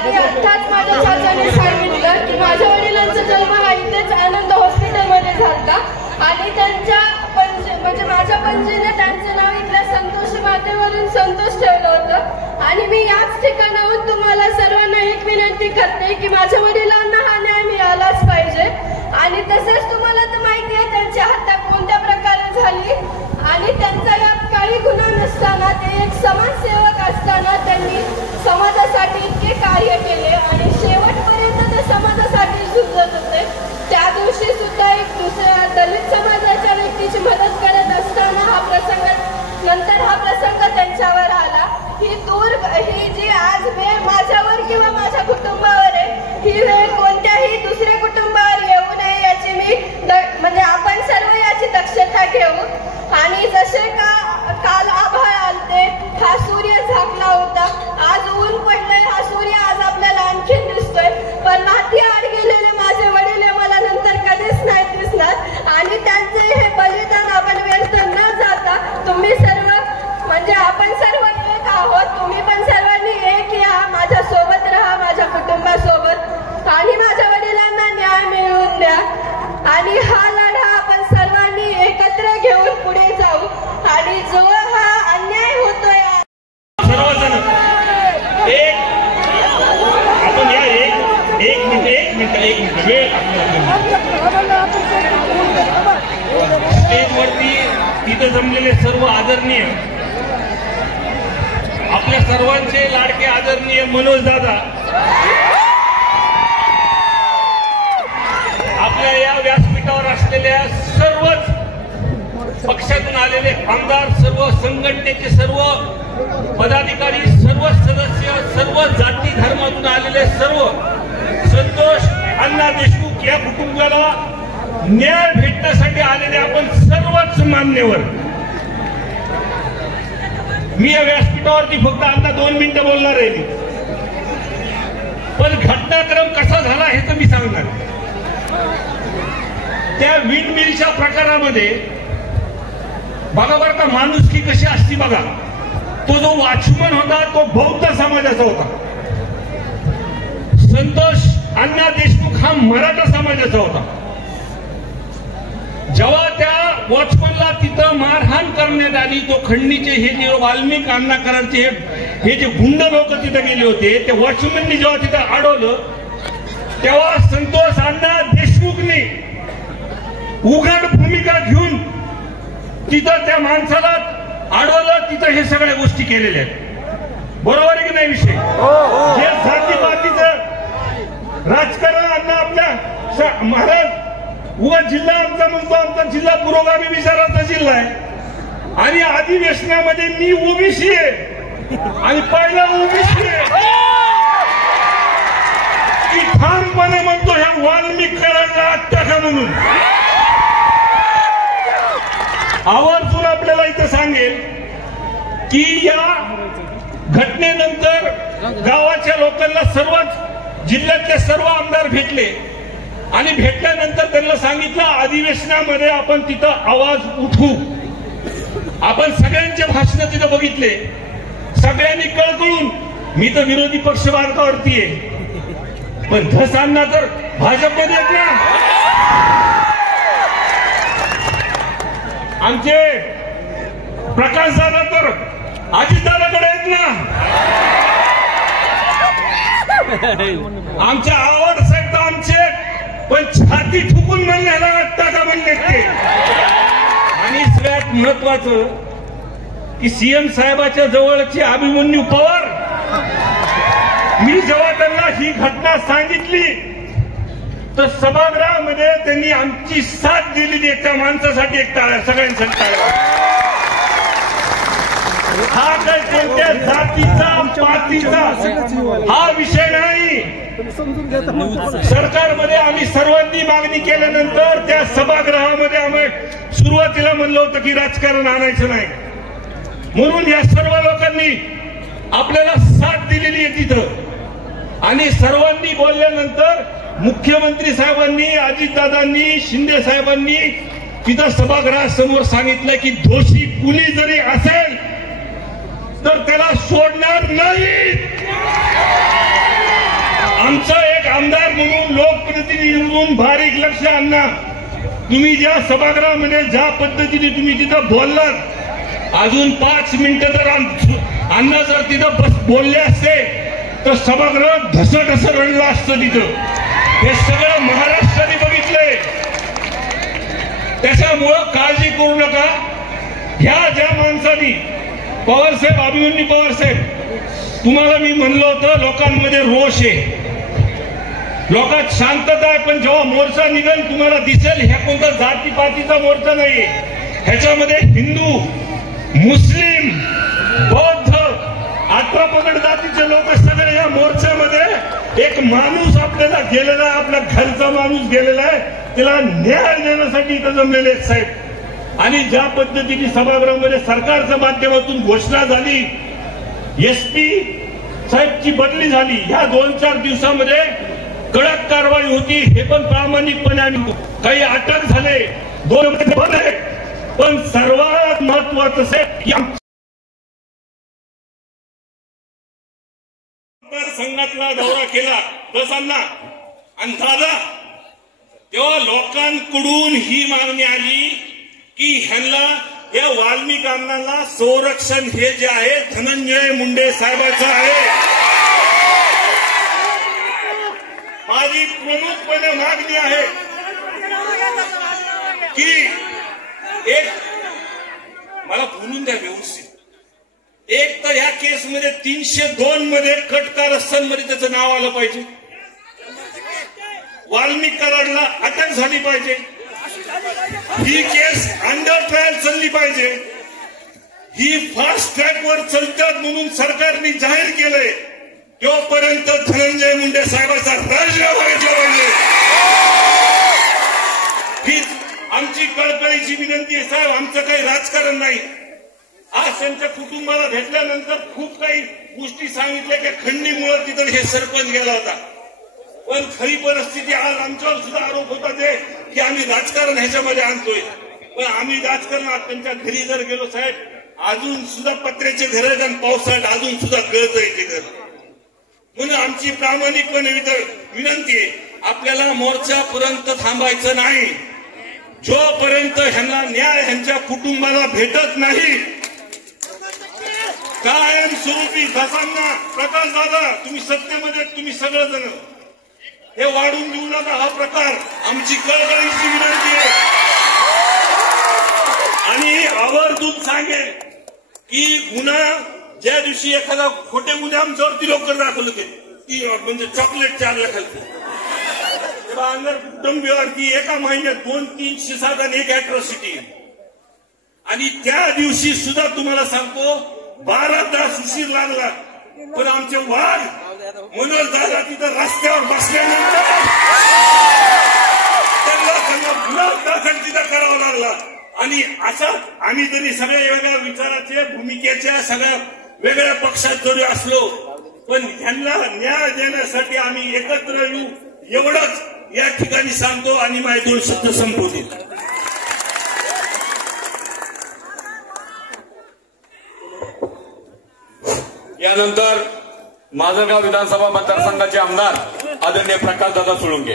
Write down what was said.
आणि आत्ताच माझ्या चाचाने सांगितलं की माझ्या वडिलांचा जन्म हा इथेच आनंद हॉस्पिटलमध्ये झाला आणि त्यांच्या म्हणजे माझ्या पणजीने त्यांचं नाव इथल्या संतोष मातेवरून संतोष ठेवलं होतं आणि मी याच ठिकाणाहून तुम्हाला सर्वांना एक विनंती करते की माझ्या वडिलांना हा न्याय मिळालाच पाहिजे आणि तसेच तुम्हाला तर माहिती आहे त्यांची हत्या कोणत्या प्रकारे झाली आणि त्यांचा यात काही गुन्हा नसताना ते एक समाजसेवक असताना त्यांनी समाजासाठी इतके कार्य केले आणि शेवटपर्यंत ते समाजासाठी झुंजत होते. त्या दिवशी सुद्धा एक दुसऱ्या दलित समाजाच्या व्यक्तीची मदत करत असताना नंतर हा प्रसंग त्यांच्यावर आला. ही जी आज वेळ माझ्यावर किंवा माझ्या कुटुंबावर आहे ही वेळ कोणत्याही दुसऱ्या कुटुंबावर येऊ नये याची मी म्हणजे आपण सर्व याची दक्षता घेऊ. आणि जसे काल आभाळ आलते हा सूर्य झाकला होता, आज ऊन पडलंय, हा सूर्य आज आपल्याला आणखीन दिसतोय, पण माती आड गेलेले माझे वडील मला नंतर कधीच नाही दिसणार आणि त्यांचे हे बलिदान आपण व्यर्थ न जाता तुम्ही सर्व म्हणजे आपण सर्व एक आहोत, तुम्ही पण सर्वांनी एक या, माझ्या सोबत राहा, माझ्या कुटुंबासोबत आणि माझ्या वडिलांना न्याय मिळवून द्या आणि हा लढा आपण सर्वांनी एकत्र घेऊन पुढे जाऊ आणि जो हा अन्याय होतोय सर्वजण आपण या एक मिनिट वेळ स्टेजवरती तिथे जमलेले सर्व आदरणीय आपल्या सर्वांचे लाडके आदरणीय मनोज दादा, आपल्या या व्यासपीठावर असलेल्या सर्वच पक्षातून आलेले आमदार, सर्व संघटनेचे सर्व पदाधिकारी, सर्व सदस्य, सर्व जाती धर्मातून आलेले सर्व संतोष अण्णा देशमुख या कुटुंबाला न्याय भेटण्यासाठी आलेले आपण सर्वच मान्यवर. मी या व्यासपीठावरती फक्त आता 2 मिनिटं बोलणार आहे, पण घटनाक्रम कसा झाला हे तर मी सांगणार. त्या विंड मिलच्या प्रकारामध्ये बघा बरं का माणुसकी कशी असती बघा. तो जो वॉचमन होता तो बौद्ध समाजाचा होता, संतोष अण्णा देशमुख हा मराठा समाजाचा होता. जेव्हा त्या वॉचमनला तिथं मारहाण करण्यात आली, तो खंडणीचे हे जे वाल्मिक अण्णा कराडचे हे जे गुंड लोक तिथे गेले होते, त्या वॉचमननी जेव्हा तिथं अडवलं तेव्हा संतोष अण्णा देशमुखने उघड भूमिका घेऊन तिथं त्या माणसाला अडवलं, तिथं हे सगळ्या गोष्टी केलेल्या आहेत. बरोबर आहे की नाही विषय? जे जातीपातीचं राजकारण अण्णा आपल्या महाराज उगा जिल्हा आमचा म्हणतो, आमचा जिल्हा पुरोगामी विचाराचा जिल्हा आहे आणि अधिवेशनामध्ये मी ओबीसी आहे आणि पहिला ओबीसी आहे की ठामपणे म्हणतो ह्या वाल्मिक कराडला अटका म्हणून. आवर्जून आपल्याला इथं सांगेल की या घटनेनंतर गावाच्या लोकांना सर्वच जिल्ह्यातले सर्व आमदार भेटले आणि भेटल्यानंतर त्यांना सांगितलं अधिवेशनामध्ये आपण तिथं आवाज उठवू. आपण सगळ्यांचे भाषण तिथं बघितले, सगळ्यांनी कळकळून. मी तर विरोधी पक्ष मार्गावरती आहे, पण धसांना तर भाजपमध्ये आहेत ना. आमचे प्रकाश दादा तर अजितदादाकडे आहेत ना. आमच्या आवड साहेब तर आमचे पण छाती ठुकून म्हणण्याला टाका म्हणले ते. आणि सगळ्यात महत्वाचं की सीएम साहेबाच्या जवळचे अभिमन्यू पवार, मी जेव्हा त्यांना ही घटना सांगितली तर सभागृहामध्ये त्यांनी आमची साथ दिलेली आहे. त्या माणसासाठी एक टाळ्या, सगळ्यांसाठी टाळ्या. हा काही कोणत्या जातीचा पातीचा हा विषय नाही. सरकारमध्ये आम्ही सर्वांनी मागणी केल्यानंतर त्या सभागृहामध्ये आम्ही सुरुवातीला म्हणलं होतं की राजकारण आणायचं नाही, म्हणून या सर्व लोकांनी आपल्याला साथ दिलेली आहे तिथं. आणि सर्वांनी बोलल्यानंतर मुख्यमंत्री साहेबांनी, अजितदादांनी, शिंदे साहेबांनी तिथं सभागृहासमोर सांगितलं की दोषी कुणी जरी असेल तर त्याला सोडणार नाही. आमचा एक आमदार म्हणून लोकप्रतिनिधी म्हणून बारीक लक्ष आणणार. तुम्ही ज्या सभागृहामध्ये ज्या पद्धतीने तुम्ही तिथं बोललात, अजून 5 मिनिटं जर अण्णा जर तिथं बोलले असते तर सभागृह ढसढस रडलं असतं तिथं. हे सगळं महाराष्ट्राने बघितलंय. त्याच्यामुळं काळजी करू नका. ह्या ज्या माणसांनी पवारसाहेब, अभिमन्यू पवारसाहेब, तुम्हाला मी म्हणलं होतं लोकांमध्ये रोष आहे, लोकात शांतता आहे, पण जेव्हा मोर्चा निघेल तुम्हाला दिसेल ह्या कोणता जातीपातीचा मोर्चा नाहीये. ह्याच्यामध्ये हिंदू, मुस्लिम, बौद्ध, 18 पगड जातीचे लोक सगळे या मोर्चामध्ये. एक माणूस आपल्याला गेलेला आहे, आपल्या घरचा माणूस गेलेला आहे, त्याला न्याय देण्यासाठी इथं जमलेले आहेत साहेब. आणि ज्या पद्धतीने सभागृहामध्ये सरकारच्या माध्यमातून घोषणा झाली, एसपी साहेबची बदली झाली, ह्या 2-4 दिवसामध्ये कडक कारवाई होती. हे पण प्रामाणिकपणे आम्ही, काही अटक झाले, 2 बंद आहे, पण सर्वात महत्वाचं संघातला दौरा केला बसांना आणि दादा, तेव्हा लोकांकडून ही मागणी आली की ह्यांना, या वाल्मिकांना संरक्षण हे जे आहे धनंजय मुंडे साहेबांचं आहे. माझी प्रमुखपणे मागणी आहे की एक, मला बोलून द्या व्यवस्थित, एक तर ह्या केसमध्ये 302 मध्ये कट कारस्थानमध्ये त्याचं नाव आलं पाहिजे, वाल्मिक कराडला अटक झाली पाहिजे, ही केस अंडर ट्रायल चालली पाहिजे, ही फास्ट ट्रॅकवर चालतात म्हणून सरकारने जाहीर केलंय. तोपर्यंत धनंजय मुंडे साहेबांचा राजीनामा घेतला पाहिजे. हीच आमची कळकळीची विनंती आहे साहेब. आमचं काही राजकारण नाही. आज त्यांच्या कुटुंबाला भेटल्यानंतर खूप काही गोष्टी सांगितल्या की खंडीमुळे तिथं हे सरपंच गेला होता, पण खरी परिस्थिती आज आमच्यावर सुद्धा आरोप होता ते की आम्ही राजकारण ह्याच्यामध्ये आणतोय. पण आम्ही राजकारणात त्यांच्या घरी जर गेलो साहेब, अजून सुद्धा पत्र्याचे घर आहेत आणि पावसाळ्यात अजून सुद्धा गळतंय ते घर. म्हणून आमची प्रामाणिकपणे विनंती आहे, आपल्याला मोर्चापर्यंत थांबायचं नाही. जोपर्यंत ह्यांना न्याय ह्यांच्या कुटुंबाला भेटत नाही, कायमस्वरूपी धसांना, प्रकाश दादा तुम्ही सत्तेमध्ये, तुम्ही सगळेजण हे वाढून देऊ नका. हा प्रकार आमची कळकळीची विनंती आहे. आणि आवर्जून सांगेल की गुन्हा ज्या दिवशी एखादा खोटे गुन्हे आमच्यावरती लवकर दाखवले ती म्हणजे चॉकलेट 4 लाखाची अंगर कुटुंबीवरती एका महिन्यात 200-300 सात आणि 1 अॅट्रॉसिटी. आणि त्या दिवशी सुद्धा तुम्हाला सांगतो 12 तास उशीर लागला, पण आमचे वाघ मनोज दादा तिथं रस्त्यावर बसल्यानंतर त्यांना गुन्हा दाखल तिथं करावा लागला. आणि असं आम्ही जरी सगळ्या वेगळ्या विचाराचे, भूमिकेच्या, सगळ्या वेगळ्या पक्षात जरी असलो, पण ह्यांना न्याय देण्यासाठी आम्ही एकत्र येऊ एवढंच या ठिकाणी सांगतो आणि माझे 2 शब्द संपवतील. यानंतर माजलगाव विधानसभा मतदारसंघाचे आमदार आदरणीय प्रकाशदादा सोळुंके.